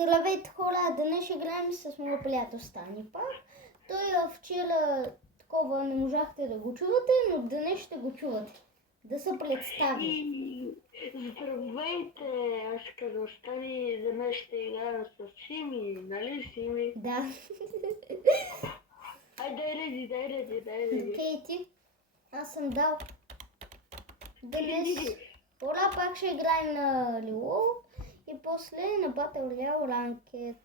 Здравейте хора, днес ще играем с моя приятел Стани пак. Той вчера такова не можахте да го чувате, но днес ще го чувате. Да се представи. Здравейте, аз казвам Стани, днес ще играем с Сими, нали Сими? Да. Ай, дай реди. Окей, ти. Аз съм дал. Днес хора пак ще играем на Лило и после на Battle Royale Ranked.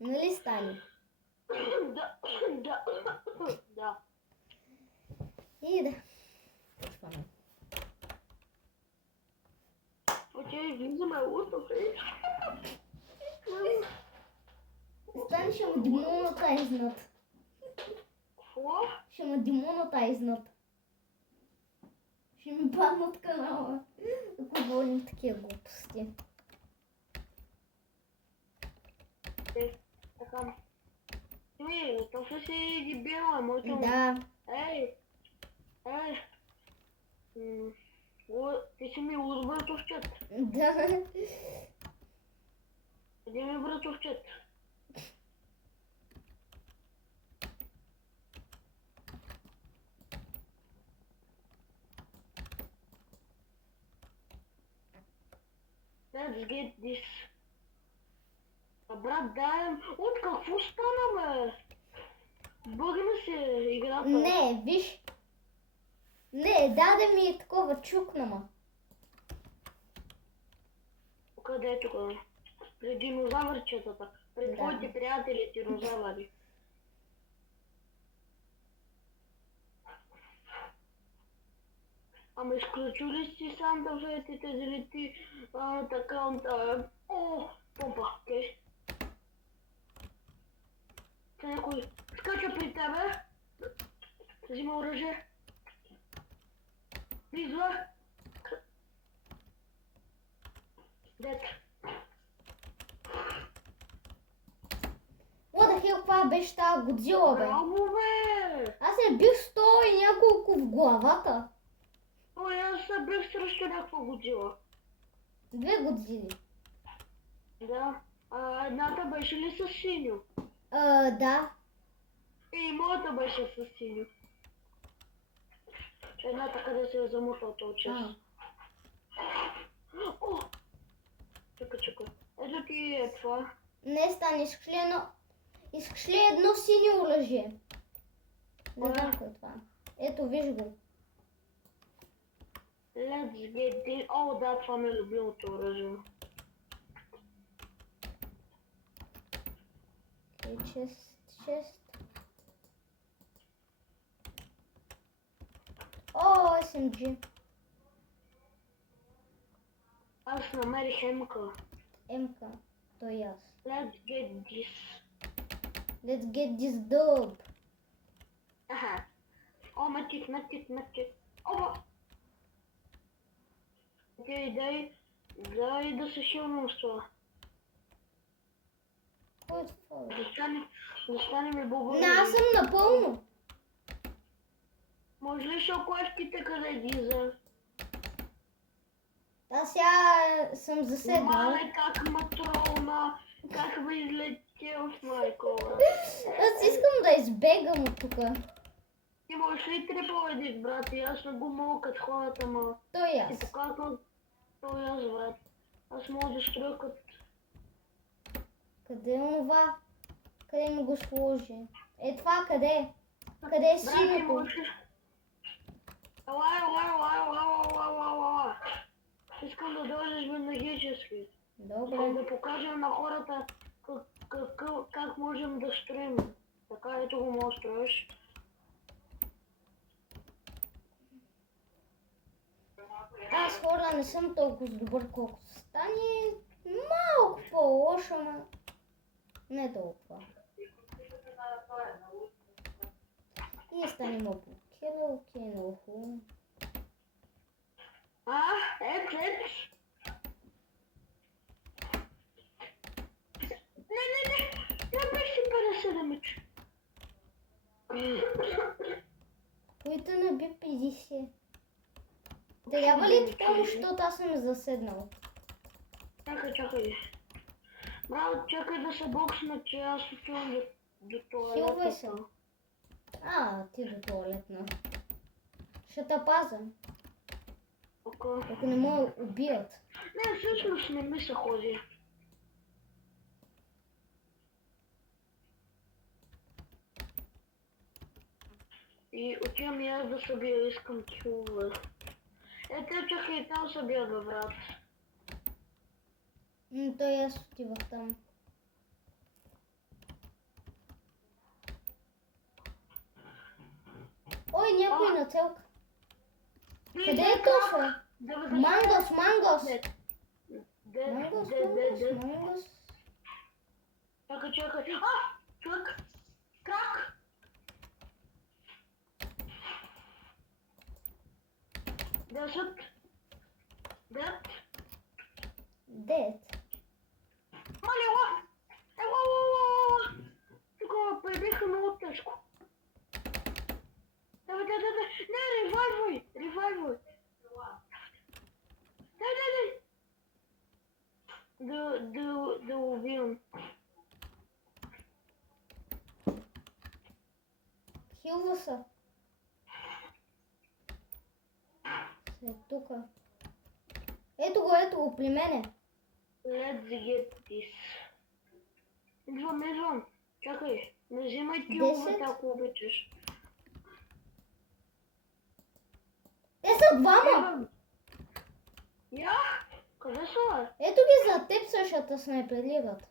Нали Стани? Да. И да. Почваме. Окей, влизаме от, окей. Стани ще ме демонетайзнат. Какво? Ще ме демонетайзнат. Ще ми паднат канала, ако говорим такива глупости. Така. То си ги била, моето... Да. Ей! Ти си ми луд братовчет. Да. Къде ми братовчет? Let's get this. Брат, дай... От какво стана, бе? Бъгна се играта. Не, виж. Не, даде ми такова чукнама. Къде е тук? При динозавърчетата. При твоите приятели динозавъри. Ама изключи ли си сам да взетите зелити аккаунта? О, помпа, окей. Някой скача при тебе. Взима оръжие. Влиза. Дет. What the hell, това беше тази Годзила, бе? Браво, бе! Аз се бих 100 и няколко в главата. Ой, аз се бих срещу някаква Годзила. 2 Годзили. Да. Едната беше ли с синьо? Да. И моята беше с синьо. Едната къде се е замутал този час. О! Чакай. Ето ти е това. Не, Стани, искаш ли едно синьо оръжие? Не знам кой е това. Ето, виж го. Let's get this. О, да, това ми е любимото оръжие. Чест. О, SMG. Аз намерих емка. Емка. То и аз. Let's get this. Let's get this dub. Аха. О, метик. Оба! Окей, дай да се шилнем с това. Кой е това? Да стане ми бобър. Не, аз съм напълно. Може ли шоколадките къде диза? Аз сега съм заседнал. Мале как ма тролна, как ме излетел в майкова. Аз искам да избегам от тука. Ти можеш ли трипъл едит, брат? И аз не го мога като хората, ма. То и Ти аз. показвам той аз, брат. Аз мога да строя като... Къде е онова? Къде ми го сложи? Е това къде? Къде е Брат, ти синьото? можеш... Ела. Искам да дойдеш магически. Добре. Да покажем на хората как можем да строим. Така, ето го можеш да строиш. Аз хора не съм толкова добър колкото Стани. Малко по-лошо, но не толкова. И Стани ме блокира, окей, много хубаво. Ето. Не беше 50 меч. Които не би 50. Трябва ли ти помощ, защото аз съм заседнал? Чакай. Брат, чакай да се боксна, че аз отивам до Хилвай се. туалетната. Ти до туалетна. Ще те пазя. Окей. Ако не ме убият. Не, всъщност не ми се ходи. И отивам и аз да събия, искам килове. Те чакай, там събия бе, брат. Той аз отивах там. Ой, някой на целка. Къде е точно? Мангос, мангос! Мангос. Чакай. Човек! Как? Десет. Дет. Дед. Малила! Ела! Тук прибиха много тежко. Давай. Не, ревайвай. Дай. Да убивам. Хилва са. След тука. Ето го при мене. Let's get this. Идвам. Чакай. Не взимай киловете, ако обичаш. Те са двама. Я? Къде са? Ето ги за теб същата снайперлират.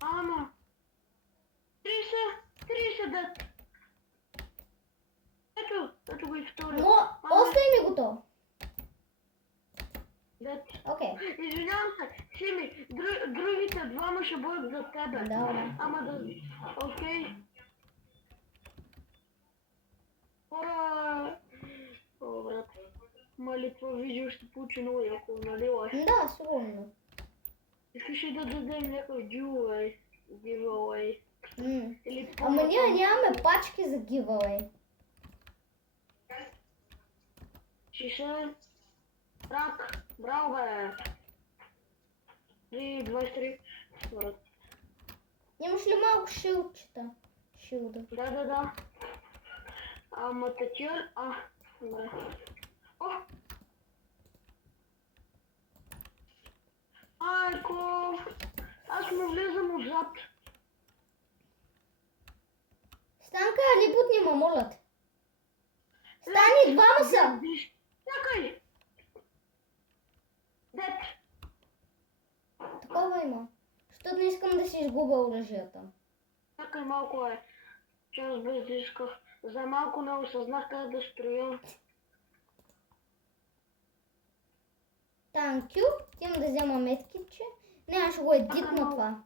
Ама. 30 дет. Ето го и втория. Но, остави ми го то. Дет. Окей. Извинявам се, Сими, другите двама ще бъдат за тебе. Да. Ама да... Окей. Хора... О, брат. Мали, това видео ще получи много яко, нали лаш? Да, сигурно. Искаш ли да дадем някакъв giveaway? Или Ама ние нямаме пачки за giveaway. 60. Рак. Браво, бе. 23. Брат. Имаш ли малко шилчета? Шилда. Да. Ама такива... Добре. О! Айко! Аз му влизам отзад. Станка, ли бутни ма, моля те. Стани, двама са. Чакай! Дет! Такова има. Защото не искам да си изгубя оръжията. Чакай малко е. Час без да исках. За малко не осъзнах как да строя. Thank you. Тим да взема медкитче. Не, аз ще го едитна това.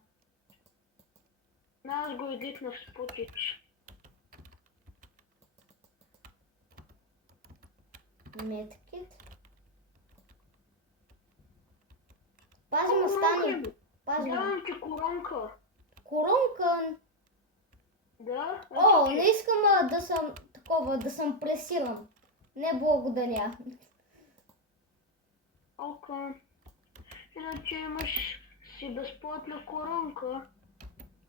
Аз го едитнах с путич. Медкит. Пази ме, Стани. Пази ме. Давам ти коронка. Коронка. Да? О, не искам да съм такова, да съм пресиран. Не благодаря. Окей. Иначе имаш си безплатна коронка.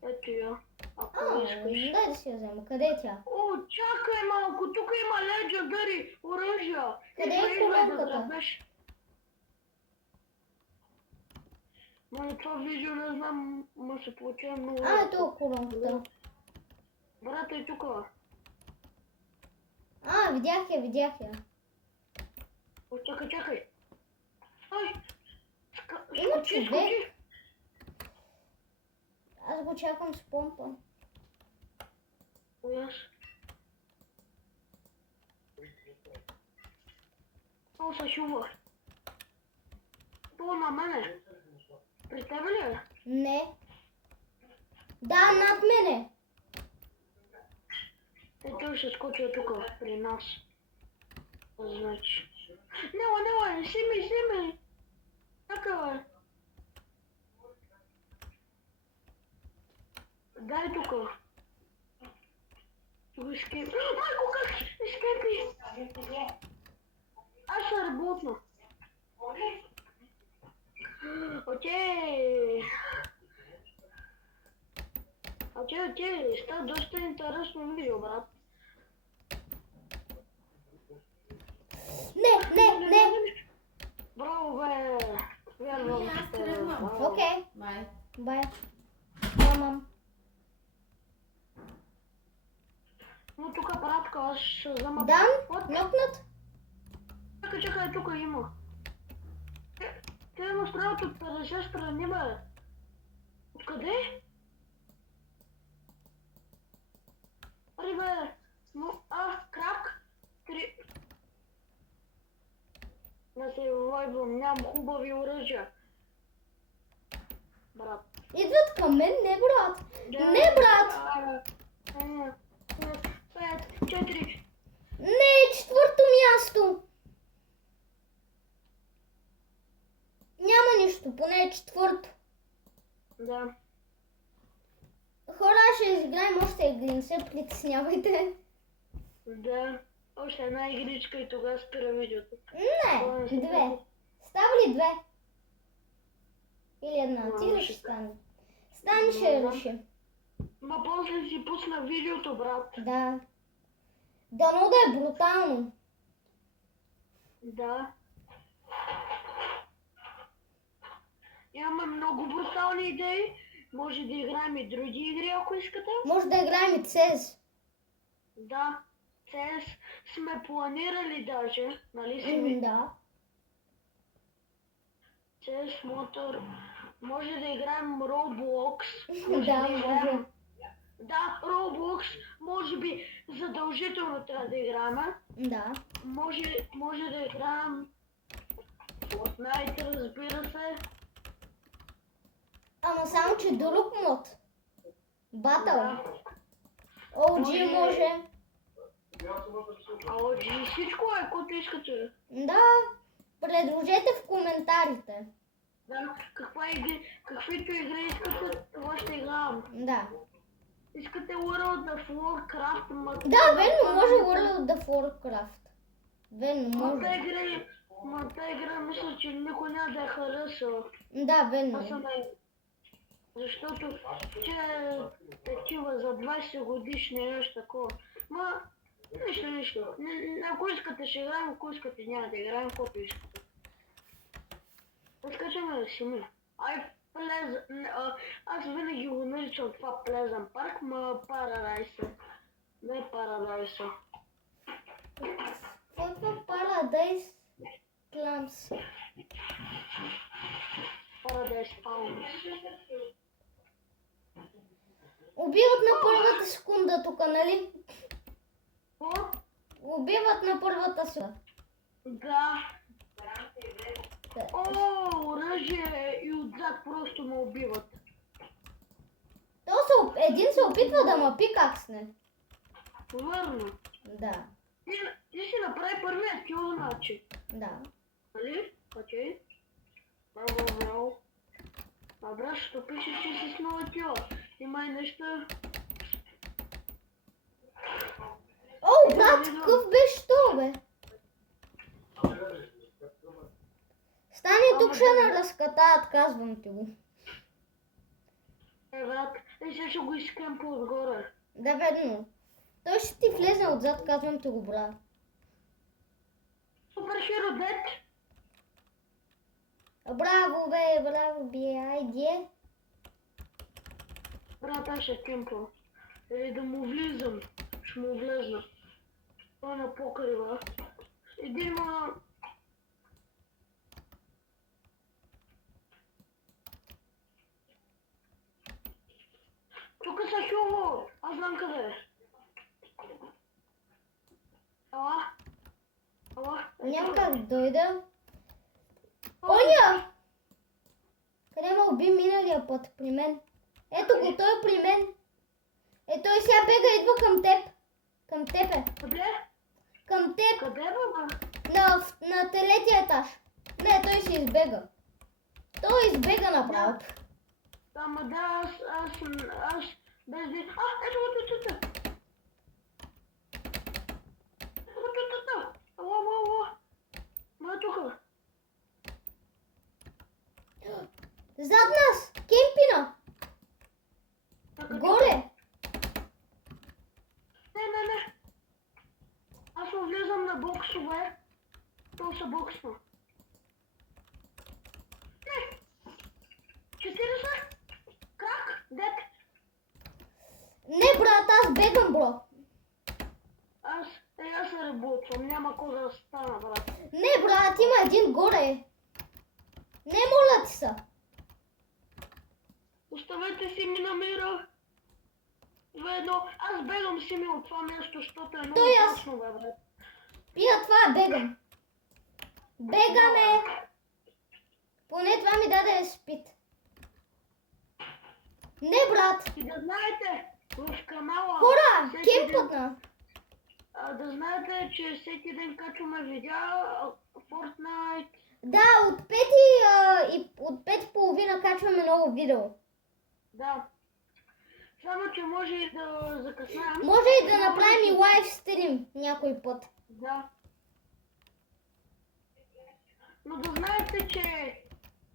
Ето я, ако искаш. Дай да си я взема. Къде е тя? О, чакай малко, тук има легендари оръжия. Къде е коронката? Ма това видео не знам, ма се получава много. Ето е коронката. Брат е тук. Видях я. О, чакай. Ай! Има човек. Аз го чакам с помпа. Ой, аз. О, се чува. То на мене. При тебе ли е? Не. Да, над мене. Той ще скочи тук при нас. Значи. Не, Сими. Така, дай тук. Го изкепи. Майко, как изкепи? Аз ще работна. Окей. Окей, става доста интересно видео, брат. Не. Браво, бе! Вярвам Аз в теб. тръгвам. Браво. Окей. Бай. Бай. Мам. Но тук, братка, аз ще взема... Дан? От, Нокнат? чакай, тук има. Те имаш правото от 50 страни, бе. Откъде? Аре, бе, но аз крак, три... Не се войбвам, нямам хубави оръжия. Брат. Идват към мен, не брат. Не, брат. 5, 4. Не, четвърто място. Няма нищо, поне е четвърто. Да. Хора, ще изиграем още игри, не се притеснявайте. Да. Още една игричка и тогава спира видеото. Не, две. Става ли две? Или една? Ти ли ще стане? Стане, ще решим. Ма после си пусна видеото, брат. Да. Дано да е брутално. Да. Имаме много брутални идеи. Може да играем и други игри, ако искате. Може да играем и CES. Да. CS сме планирали даже, нали си? Да. CS Motor. Може да играем Roblox. Да, може. Да, Roblox. Може би задължително трябва да играем. Да. Може да играем Fortnite, разбира се. Ама само, че друг мод. Батъл. Да. OG може. OG всичко е, което искате. Да. Предложете в коментарите. Да, каквито игри искате, това ще играем. Да. Искате World of Warcraft, Да, верно, може World of Warcraft. Верно, Ма може. тази игра мисля, че никой няма да я хареса. Да, Аз верно. съм защото че такива за 20 годишни нещо такова. Ма, нищо. Ако искате ще играем, ако искате няма да играем, каквото искате. Разкачаме да си ми. Аз винаги го наричам това Плезън парк, ма Парадайса. Не Парадайса. Какво е Paradise Clams? Парадайс Паунс. Убиват на първата секунда тук, нали? Какво? Убиват на първата секунда. Да. О, оръжие и отзад просто ме убиват. Един се опитва да ме пикаксне. Върно. Да, Ти си направи първия скил, значи. да. Нали? Окей. Браво. Добре, ще пише, че си с нова кила. Има и нещо. О, брат, какъв беше то, бе? Стани тук ще на разкатаят, казвам ти го. Брат, сега ще го искам по-отгоре. Да, верно. Той ще ти влезе отзад, казвам ти го, брат. Супер Хиро Дет. Браво, бе, айде. Брат, аз ще кемпа. Или да му влизам. Ще му влезна. Това на покрива. Един ма... Тук са хюво. Аз знам къде е. Ала? Няма как да дойда. Оня! Къде ме уби миналия път при мен? Ето го, той е при мен. Той сега бега, идва към теб. Към теб е. Къде? Към теб. Къде бе? На телетия етаж. Не, той си избега. Той избега направо. Ама да, аз без да... Ето го тук. Ала. Ма е тук. Зад нас! Кемпина! Горе! се боксна. Не! 40? Как? Дет? Не, брат, аз бегам, бро. Аз се работвам, няма кой да стана, брат. Не, брат, има един горе. Не, моля ти се. Оставете си ми намира. 2-1. Аз бегам си ми от това нещо, защото е много Той аз. точно, бе, брат. Пия това е бегам. Бегаме. Поне това ми даде спит. Не, брат. И да знаете, в канала... Хора, всеки ден- кемпът. Да знаете, че всеки ден качваме видеа, Fortnite. Да, от 5 и от 5:30 качваме ново видео. Да. Само, че може и да закъснем. Може и да направим и лайв стрим някой път. Да. Но да знаете, че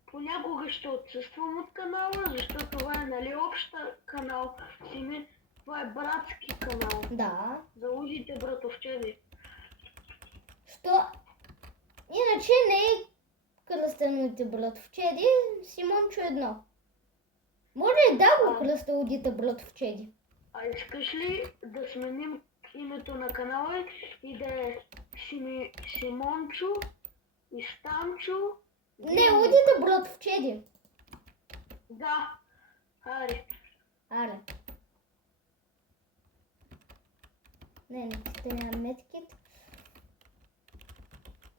понякога ще отсъствам от канала, защото това е, нали, обща канал. Сими, това е братски канал. Да. За лудите братовчеди. Що? Иначе не е кръстените братовчеди, Симончо едно. Може и да го кръстените братовчеди. А искаш ли да сменим името на канала и да е Симончо и Станчо? Не, удите братовчеди. Да. Аре. Аре. Не трябва медкит.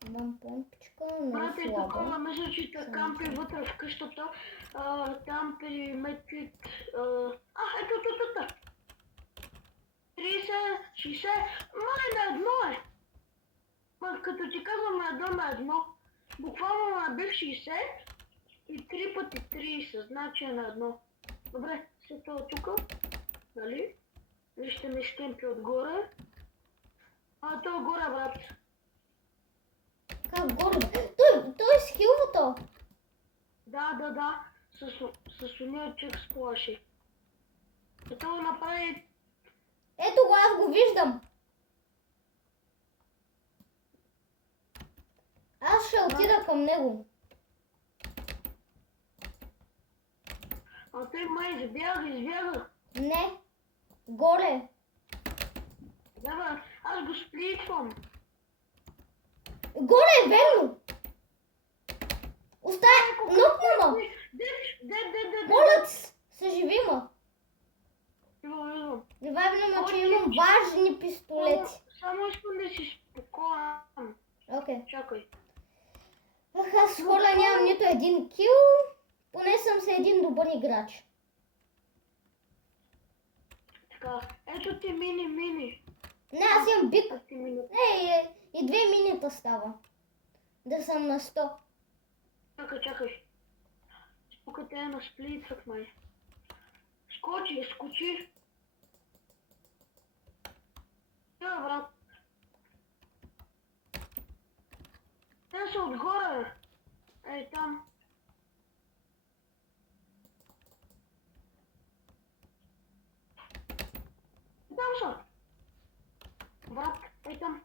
Имам помпичка, но Брате, е слабо. такова, мисля, че кампи вътре в къщата. Там при меткит. Ето тук. 30, 60. Май на едно е. Ма като ти казвам на едно. Буквално набих 60 и 3 пъти 30, значи е на едно. Добре, след това тук. Нали? Вижте ми скемпи отгоре. То е горе, брат. Как горе? Той е скилвото. Да. С умелчик сплаши. Като го направи... Ето го, аз го виждам. Аз ще отида към него. А той май избяга. Не. Горе. Да, бе, аз го сплитвам. Горе е верно. Оставя. Нокна ма. Дед. Моля ти, съживима. Виждам. Давай внимава, че имам важни пистолети. Само искам да си спокоен. Окей. Чакай. Аз хора нямам нито един кил. Поне съм се един добър играч. Така, ето ти мини. Не, аз имам бик. Аз ти мини. И 2 минута става. Да съм на 100. Чакай. Тук те е на сплитват, май. Скочи. Да, брат. Те са отгоре. Ей, там. Там са. Брат, ей там.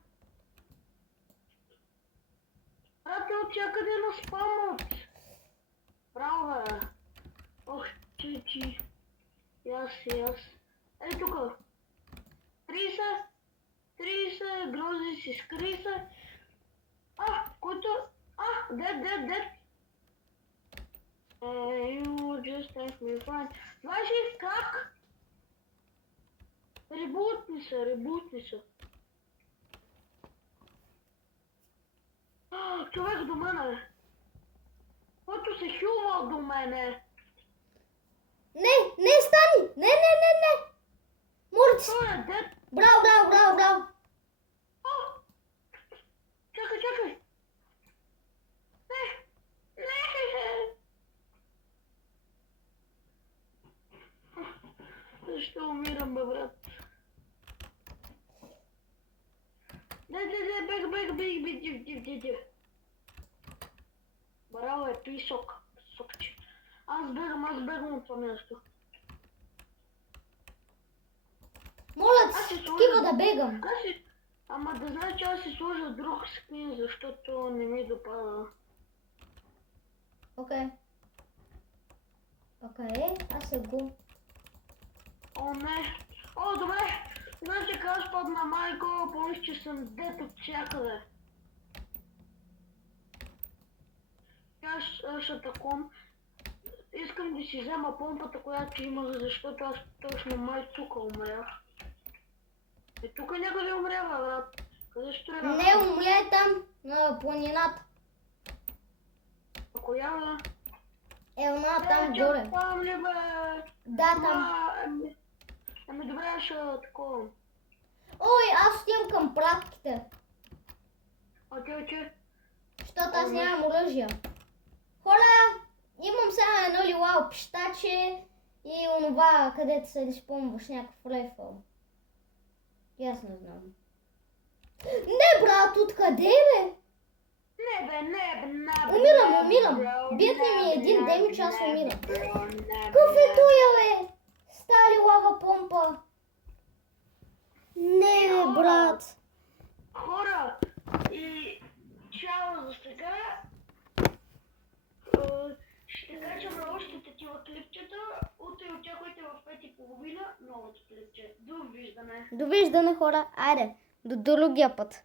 Брат, те от всякъде на спамът. Браво, бе. Ох, ти. Яс. Ей тука. 30, грози си, скри се. Който... Дед. You just ask me fine. Знаеш ли как? Ребутни са. Човек до мене. Който се хилва до мене. Не, стани! Не! Моля ти се. Той е дед. Браво! Чакай. Не. Защо умирам, бе, брат? Бег. Браво е, той сокче. Аз бегам от това място. Моля ти се, такива да бегам. Ама да знаеш, че аз си сложа друг скин, защото не ми допада. Окей. Аз се го... О, не. О, добре. Значи аз падна майко, помниш, че съм дет от всякъде. Аз ще таком. Искам да си взема помпата, която има, защото аз точно май тук умрях. Тук някъде умря, брат. Къде ще трябва? Не умря там, на планината. А коя, бе? Една там горе. Там ли, бе? Да, там. Ами добре, ще такова. Ой, аз отивам към пратките. Окей. Защото аз нямам оръжия. Хора, имам само едно лилао пищаче и онова, където се изпомваш някакъв рейфъл. И аз не знам. Не, брат, откъде, бе? Не, бе. Умирам. Битне ми един демидж, аз умирам. Какъв е тоя, бе? Стали лава помпа. Не, бе, брат. Хора, и чао за сега. Ще качам на още такива клипчета. Утре очаквайте в 5:30 новото клипче. Довиждане. Довиждане, хора. Айде, до другия път.